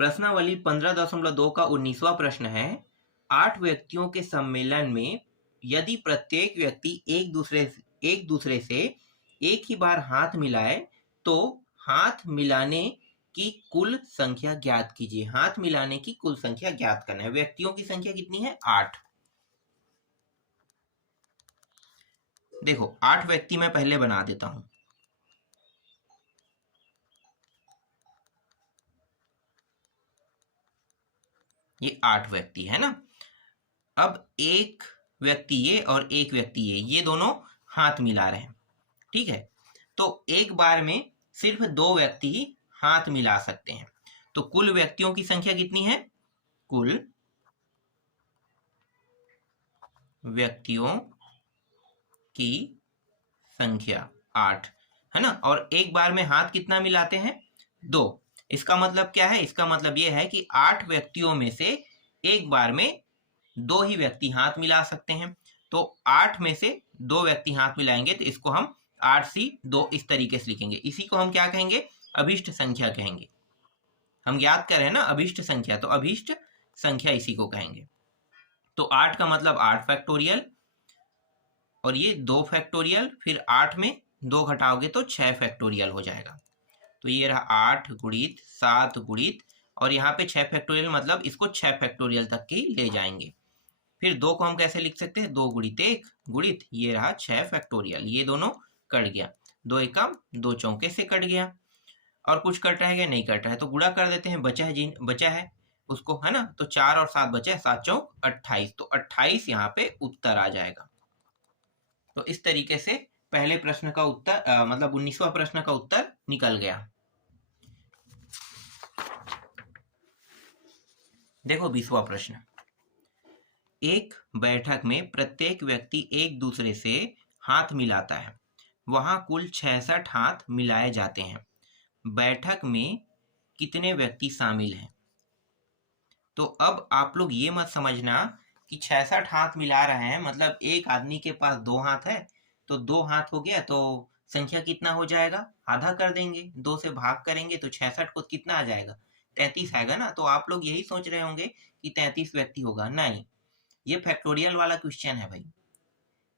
प्रश्नावली 15.2 का 19वां प्रश्न है। 8 व्यक्तियों के सम्मेलन में यदि प्रत्येक व्यक्ति एक दूसरे से एक ही बार हाथ मिलाए तो हाथ मिलाने की कुल संख्या ज्ञात कीजिए। हाथ मिलाने की कुल संख्या ज्ञात करना है। व्यक्तियों की संख्या कितनी है? 8। देखो 8 व्यक्ति मैं पहले बना देता हूं। ये 8 व्यक्ति है ना। अब एक व्यक्ति ये और एक व्यक्ति ये दोनों हाथ मिला रहे हैं, ठीक है। तो एक बार में सिर्फ 2 व्यक्ति ही हाथ मिला सकते हैं। तो कुल व्यक्तियों की संख्या कितनी है? कुल व्यक्तियों की संख्या 8 है ना। और एक बार में हाथ कितना मिलाते हैं? 2। इसका मतलब क्या है? इसका मतलब यह है कि 8 व्यक्तियों में से एक बार में 2 ही व्यक्ति हाथ मिला सकते हैं। तो 8 में से 2 व्यक्ति हाथ मिलाएंगे तो इसको हम 8C2 इस तरीके से लिखेंगे। इसी को हम क्या कहेंगे? अभिष्ट संख्या कहेंगे। हम याद कर रहे हैं ना अभिष्ट संख्या, तो अभिष्ट संख्या इसी को कहेंगे। तो 8 का मतलब 8 फैक्टोरियल और ये 2 फैक्टोरियल, फिर 8 में 2 घटाओगे तो 6 फैक्टोरियल हो जाएगा। तो ये रहा 8 गुणित 7 गुणित और यहाँ पे 6 फैक्टोरियल, मतलब इसको 6 फैक्टोरियल तक के ले जाएंगे। फिर 2 को हम कैसे लिख सकते हैं? 2 गुणित 1 गुणित ये रहा 6 फैक्टोरियल। ये दोनों कट गया, 2 एकम 2 चौके से कट गया। और कुछ कट रहा है क्या? नहीं कट रहा है, तो गुणा कर देते हैं। बचा है उसको, है ना। तो 4 और 7 बचा है, 7 चौक 28। तो 28 यहाँ पे उत्तर आ जाएगा। तो इस तरीके से पहले प्रश्न का उत्तर मतलब 19वां प्रश्न का उत्तर निकल गया। देखो 20वां प्रश्न। एक बैठक में प्रत्येक व्यक्ति एक दूसरे से हाथ मिलाता है। वहां कुल 66 हाथ मिलाए जाते हैं। बैठक में कितने व्यक्ति शामिल हैं? तो अब आप लोग ये मत समझना कि 66 हाथ मिला रहे हैं मतलब एक आदमी के पास 2 हाथ है तो 2 हाथ हो गया, तो संख्या कितना हो जाएगा? आधा कर देंगे, 2 से भाग करेंगे तो 66 को कितना आ जाएगा? 33 आएगा ना। तो आप लोग यही सोच रहे होंगे कि 33 व्यक्ति होगा। नहीं, ये फैक्टोरियल वाला क्वेश्चन है भाई।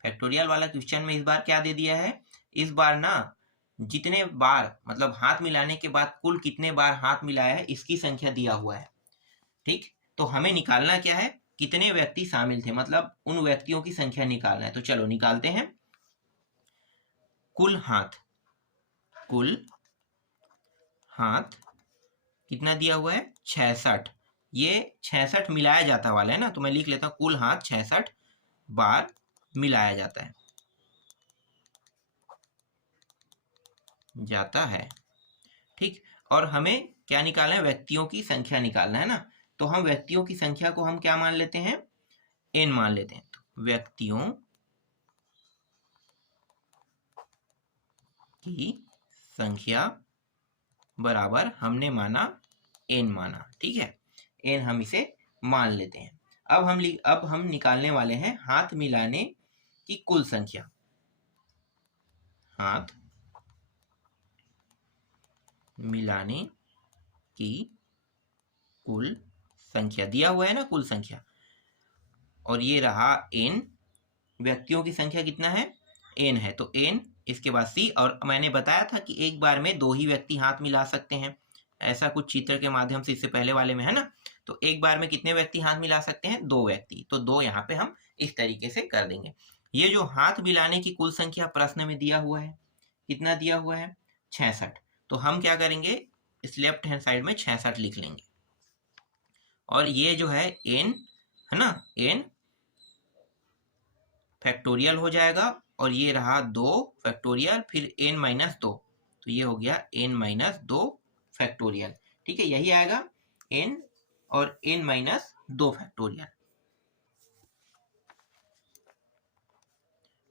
फैक्टोरियल वाला क्वेश्चन में इस बार क्या दे दिया है? इस बार ना जितने बार मतलब हाथ मिलाने के बाद कुल कितने बार हाथ मिलाया है इसकी संख्या दिया हुआ है, ठीक। तो हमें निकालना क्या है? कितने व्यक्ति शामिल थे, मतलब उन व्यक्तियों की संख्या निकालना है। तो चलो निकालते हैं। कुल हाथ कितना दिया हुआ है? 66। ये 66 मिलाया जाता वाला है ना, तो मैं लिख लेता हूं कुल हाथ 66 बार मिलाया जाता है, ठीक। और हमें क्या निकालना है? व्यक्तियों की संख्या निकालना है ना। तो हम व्यक्तियों की संख्या को हम क्या मान लेते हैं? n मान लेते हैं। तो व्यक्तियों की संख्या बराबर हमने माना n माना, ठीक है। n हम इसे मान लेते हैं। अब हम निकालने वाले हैं हाथ मिलाने की कुल संख्या। हाथ मिलाने की कुल संख्या दिया हुआ है ना, कुल संख्या। और ये रहा n। व्यक्तियों की संख्या कितना है? n है, तो n इसके बाद c। और मैंने बताया था कि एक बार में 2 ही व्यक्ति हाथ मिला सकते हैं, ऐसा कुछ चित्र के माध्यम से इससे पहले वाले में है ना। तो एक बार में कितने व्यक्ति हाथ मिला सकते हैं? 2 व्यक्ति। तो 2 यहाँ पे हम इस तरीके से कर देंगे। ये जो हाथ मिलाने की कुल संख्या प्रश्न में दिया हुआ है, कितना दिया हुआ है? 66। तो हम क्या करेंगे? इस लेफ्ट हैंड साइड में 66 लिख लेंगे। और ये जो है n है ना, n फैक्टोरियल हो जाएगा। और ये रहा 2 फैक्टोरियल, फिर n माइनस 2, तो ये हो गया n माइनस 2 फैक्टोरियल, ठीक है। यही आएगा n और n माइनस 2 फैक्टोरियल।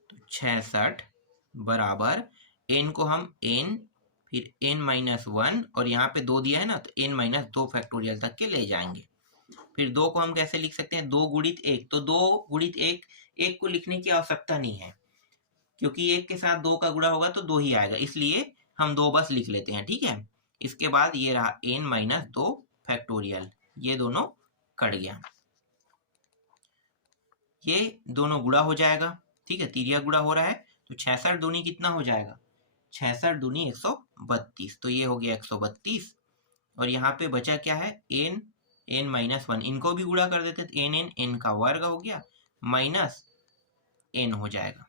तो 66 बराबर n को हम n फिर n माइनस 1 और यहाँ पे 2 दिया है ना, तो n माइनस 2 फैक्टोरियल तक के ले जाएंगे। फिर 2 को हम कैसे लिख सकते हैं? 2 गुणित 1। तो 2 गुणित 1 को लिखने की आवश्यकता नहीं है, क्योंकि 1 के साथ 2 का गुणा होगा तो 2 ही आएगा, इसलिए हम 2 बस लिख लेते हैं, ठीक है। इसके बाद ये रहा n माइनस 2 फैक्टोरियल, ये दोनों कट गया, ये दोनों गुणा हो जाएगा, ठीक है, तिरिया गुणा हो रहा है, तो 66 दूनी कितना हो जाएगा, 66 दूनी 132, तो ये हो गया 132, और यहाँ पे बचा क्या है, एन एन माइनस 1, इनको भी गुणा कर देते, एन एन एन का वर्ग हो गया माइनस एन हो जाएगा।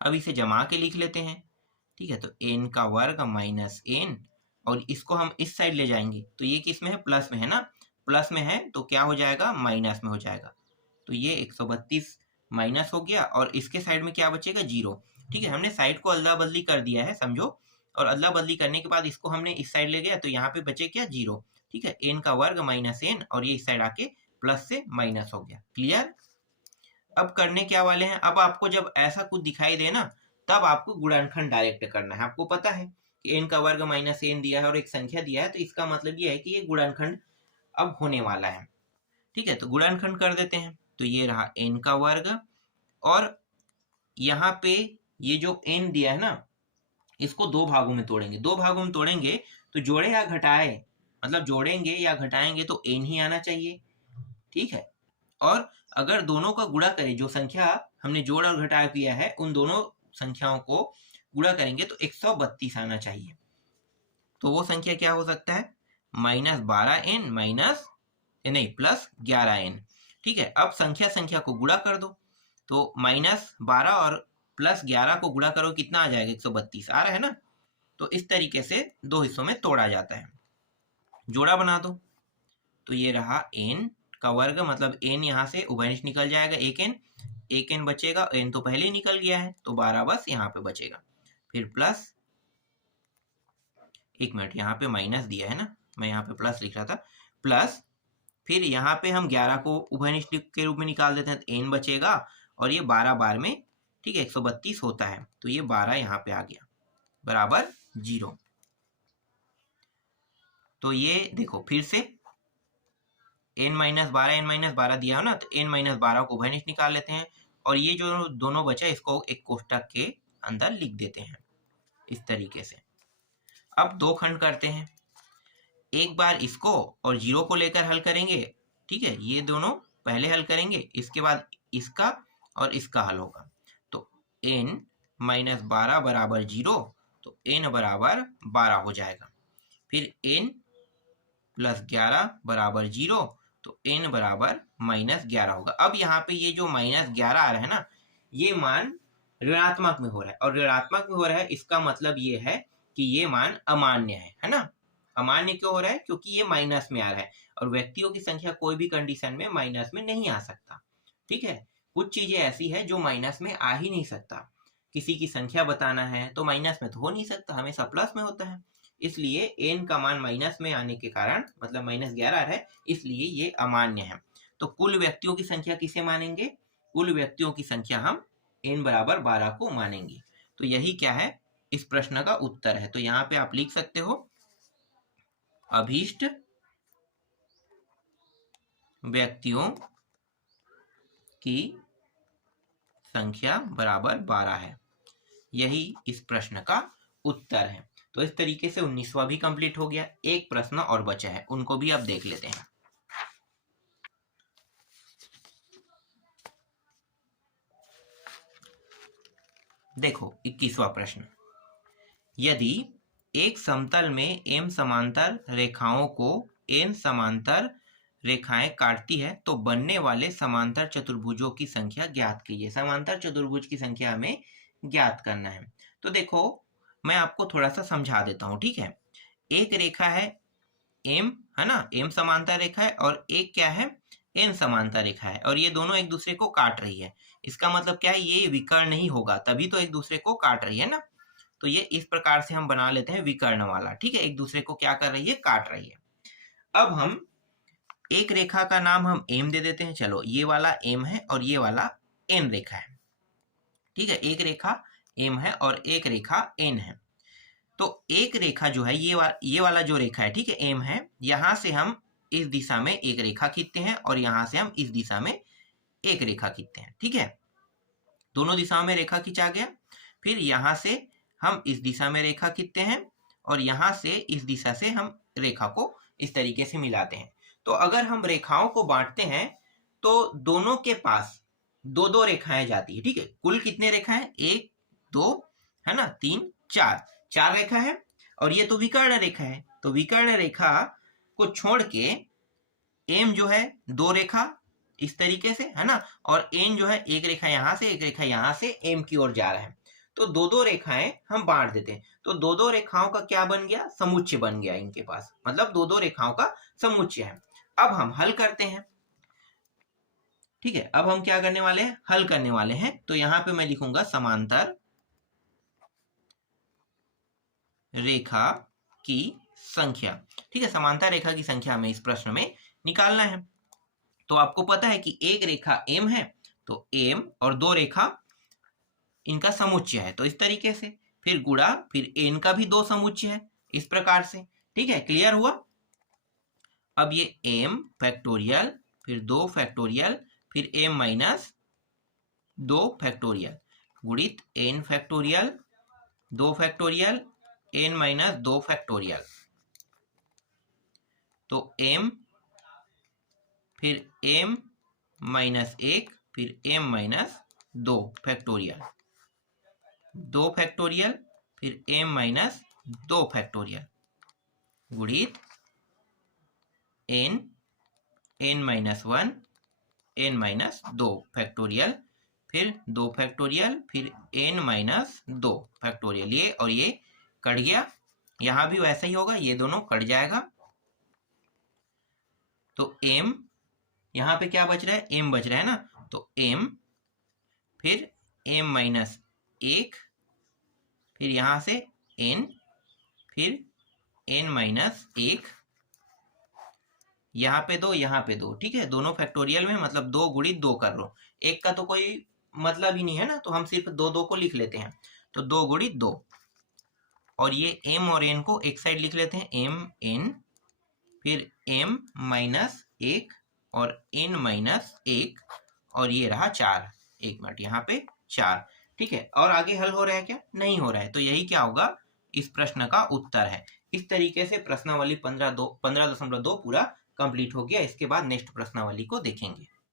अब इसे जमा के लिख लेते हैं, ठीक है, तो एन का वर्ग माइनस एन, और इसको हम इस साइड ले जाएंगे, तो ये किस में है, प्लस में है ना, प्लस में है तो क्या हो जाएगा, माइनस में हो जाएगा, तो ये 132 माइनस हो गया, और इसके साइड में क्या बचेगा, 0, ठीक है, हमने साइड को अदला बदली कर दिया है समझो, और अदला बदली करने के बाद इसको हमने इस साइड ले गया, तो यहाँ पे बचे क्या, 0, ठीक है, एन का वर्ग माइनस एन, और ये इस साइड आके प्लस से माइनस हो गया, क्लियर। अब करने क्या वाले हैं, अब आपको जब ऐसा कुछ दिखाई दे ना, तब आपको गुणनखंड डायरेक्ट करना है। आपको पता है कि एन का वर्ग माइनस एन दिया है और एक संख्या दिया है, तो इसका मतलब ये है कि ये गुणनखंड अब होने वाला है, ठीक है, तो गुणनखंड कर देते हैं, तो ये रहा एन का वर्ग, और यहाँ पे ये जो एन दिया है ना, इसको दो भागों में तोड़ेंगे, दो भागों में तोड़ेंगे तो जोड़े या घटाए, मतलब जोड़ेंगे या घटाएंगे तो एन ही आना चाहिए, ठीक है, और अगर दोनों का गुणा करें, जो संख्या हमने जोड़ और घटा किया है उन दोनों संख्याओं को गुणा करेंगे तो 132 आना चाहिए, तो वो संख्या क्या हो सकता है, -12n माइनस नहीं +11n, ठीक है। अब संख्या को गुणा कर दो, तो -12 और +11 को गुणा करो, कितना आ जाएगा, 132 आ रहा है ना, तो इस तरीके से दो हिस्सों में तोड़ा जाता है। जोड़ा बना दो, तो ये रहा n का वर्ग, मतलब n यहाँ से उभयनिष्ठ निकल जाएगा, एक n बचेगा, n तो पहले ही निकल गया है, तो 12 बस यहाँ पे बचेगा, फिर प्लस, एक मिनट, यहाँ पे माइनस दिया है ना, मैं यहाँ पे प्लस लिख रहा था, प्लस, फिर यहाँ पे हम 11 को उभयनिष्ठ के रूप में निकाल देते हैं, तो n बचेगा, और ये 12 बार में, ठीक है, 132 होता है, तो ये 12 यहाँ पे आ गया, बराबर 0। तो ये देखो फिर से n-12 दिया हो ना, तो n-12 को उभयनिष्ठ निकाल लेते हैं, और ये जो दोनों बचा इसको एक कोष्ठक के अंदर लिख देते हैं इस तरीके से। अब दो खंड करते हैं, एक बार इसको और 0 को लेकर हल करेंगे, ठीक है, ये दोनों पहले हल करेंगे, इसके बाद इसका और इसका हल होगा, तो n-12 बराबर 0, तो n बराबर 12 हो जाएगा, फिर n + 11 बराबर 0, तो n बराबर -11 होगा। अब यहाँ पे ये जो -11 आ रहा है ना, ये मान ऋणात्मक में हो रहा है, और ऋणात्मक में हो रहा है इसका मतलब ये है कि ये मान अमान्य है ना। अमान्य क्यों हो रहा है, क्योंकि ये माइनस में आ रहा है, और व्यक्तियों की संख्या कोई भी कंडीशन में माइनस में नहीं आ सकता, ठीक है, कुछ चीजें ऐसी है जो माइनस में आ ही नहीं सकता, किसी की संख्या बताना है तो माइनस में तो हो नहीं सकता, हमेशा प्लस में होता है, इसलिए n का मान माइनस में आने के कारण, मतलब -11 है, इसलिए ये अमान्य है। तो कुल व्यक्तियों की संख्या किसे मानेंगे, कुल व्यक्तियों की संख्या हम n बराबर 12 को मानेंगे। तो यही क्या है, इस प्रश्न का उत्तर है। तो यहाँ पे आप लिख सकते हो, अभीष्ट व्यक्तियों की संख्या बराबर 12 है, यही इस प्रश्न का उत्तर है। तो इस तरीके से 19वां भी कंप्लीट हो गया। एक प्रश्न और बचा है, उनको भी अब देख लेते हैं। देखो 21वां प्रश्न, यदि एक समतल में m समांतर रेखाओं को n समांतर रेखाएं काटती है तो बनने वाले समांतर चतुर्भुजों की संख्या ज्ञात कीजिए। समांतर चतुर्भुज की संख्या हमें ज्ञात करना है। तो देखो मैं आपको थोड़ा सा समझा देता हूँ, ठीक है। एक रेखा है m, है ना, m समांतर रेखा है, और एक क्या है, n समांतर रेखा है, और ये दोनों एक दूसरे को काट रही है। इसका मतलब क्या है, ये विकर्ण नहीं होगा, तभी तो एक दूसरे को काट रही है ना। तो ये इस प्रकार से हम बना लेते हैं विकर्ण वाला, ठीक है, एक दूसरे को क्या कर रही है, काट रही है। अब हम एक रेखा का नाम हम m दे देते हैं, चलो ये वाला m है और ये वाला n रेखा है, ठीक है, एक रेखा m है और एक रेखा n है। तो एक रेखा जो है ये वाला जो रेखा है, ठीक है, m है, यहां से हम इस दिशा में एक रेखा खींचते हैं और यहां से हम इस दिशा में एक रेखा खींचते हैं, ठीक है, दोनों दिशाओं में रेखा खींचा गया। फिर यहां से हम इस दिशा में रेखा खींचते हैं और यहां से इस दिशा से हम रेखा को इस तरीके से मिलाते हैं। तो अगर हम रेखाओं को बांटते हैं तो दोनों के पास दो दो रेखाएं जाती है, ठीक है। कुल कितने रेखाएं, 1 2 है ना, 3 4, 4 रेखा है। और ये तो विकर्ण रेखा है, तो विकर्ण रेखा को छोड़ के एम जो है 2 रेखा इस तरीके से, है ना, और एन जो है 1 रेखा यहां से, 1 रेखा यहां से एम की ओर जा रहा है। तो दो दो रेखाएं हम बांट देते हैं, तो दो दो रेखाओं का क्या बन गया, समुच्चय बन गया इनके पास, मतलब दो दो रेखाओं का समुच्चय है। अब हम हल करते हैं, ठीक है। अब हम क्या करने वाले हैं, हल करने वाले हैं। तो यहां पे मैं लिखूंगा समांतर रेखा की संख्या, ठीक है। समांतर रेखा की संख्या हमें इस प्रश्न में निकालना है। तो आपको पता है कि एक रेखा एम है, तो एम और 2 रेखा इनका समुच्चय है, तो इस तरीके से, फिर गुणा, फिर एन का भी 2 समुच्चय है इस प्रकार से, ठीक है। क्लियर हुआ। अब ये एम फैक्टोरियल, फिर 2 फैक्टोरियल, फिर एम माइनस 2 फैक्टोरियल, गुणित N factorial 2 factorial, N minus 2 factorial. तो एम, फिर एम माइनस 1, फिर एम माइनस 2 फैक्टोरियल, 2 फैक्टोरियल, फिर एम माइनस 2 फैक्टोरियल, गुणित N, N minus 1, N minus 2 factorial, फिर 2 फैक्टोरियल, फिर एन माइनस 2 फैक्टोरियल। ये और ये कट गया, यहां भी वैसा ही होगा, ये दोनों कट जाएगा। तो एम, यहां पे क्या बच रहा है, एम बच रहा है ना, तो एम, फिर एम माइनस 1, फिर यहां से एन, फिर एन माइनस 1, यहाँ पे 2, यहाँ पे 2, ठीक है। दोनों फैक्टोरियल में मतलब 2 गुणित 2 कर लो, एक का तो कोई मतलब ही नहीं है ना, तो हम सिर्फ 2 2 को लिख लेते हैं। तो 2 गुणित 2, और ये एम और एन को एक साइड लिख लेते हैं, एम एन, फिर एम माइनस 1 और एन माइनस 1, और ये रहा 4, 1 मिनट यहाँ पे 4, ठीक है। और आगे हल हो रहा है क्या, नहीं हो रहा है, तो यही क्या होगा, इस प्रश्न का उत्तर है। इस तरीके से प्रश्नावली 15.2 पूरा कंप्लीट हो गया। इसके बाद नेक्स्ट प्रश्नावली को देखेंगे।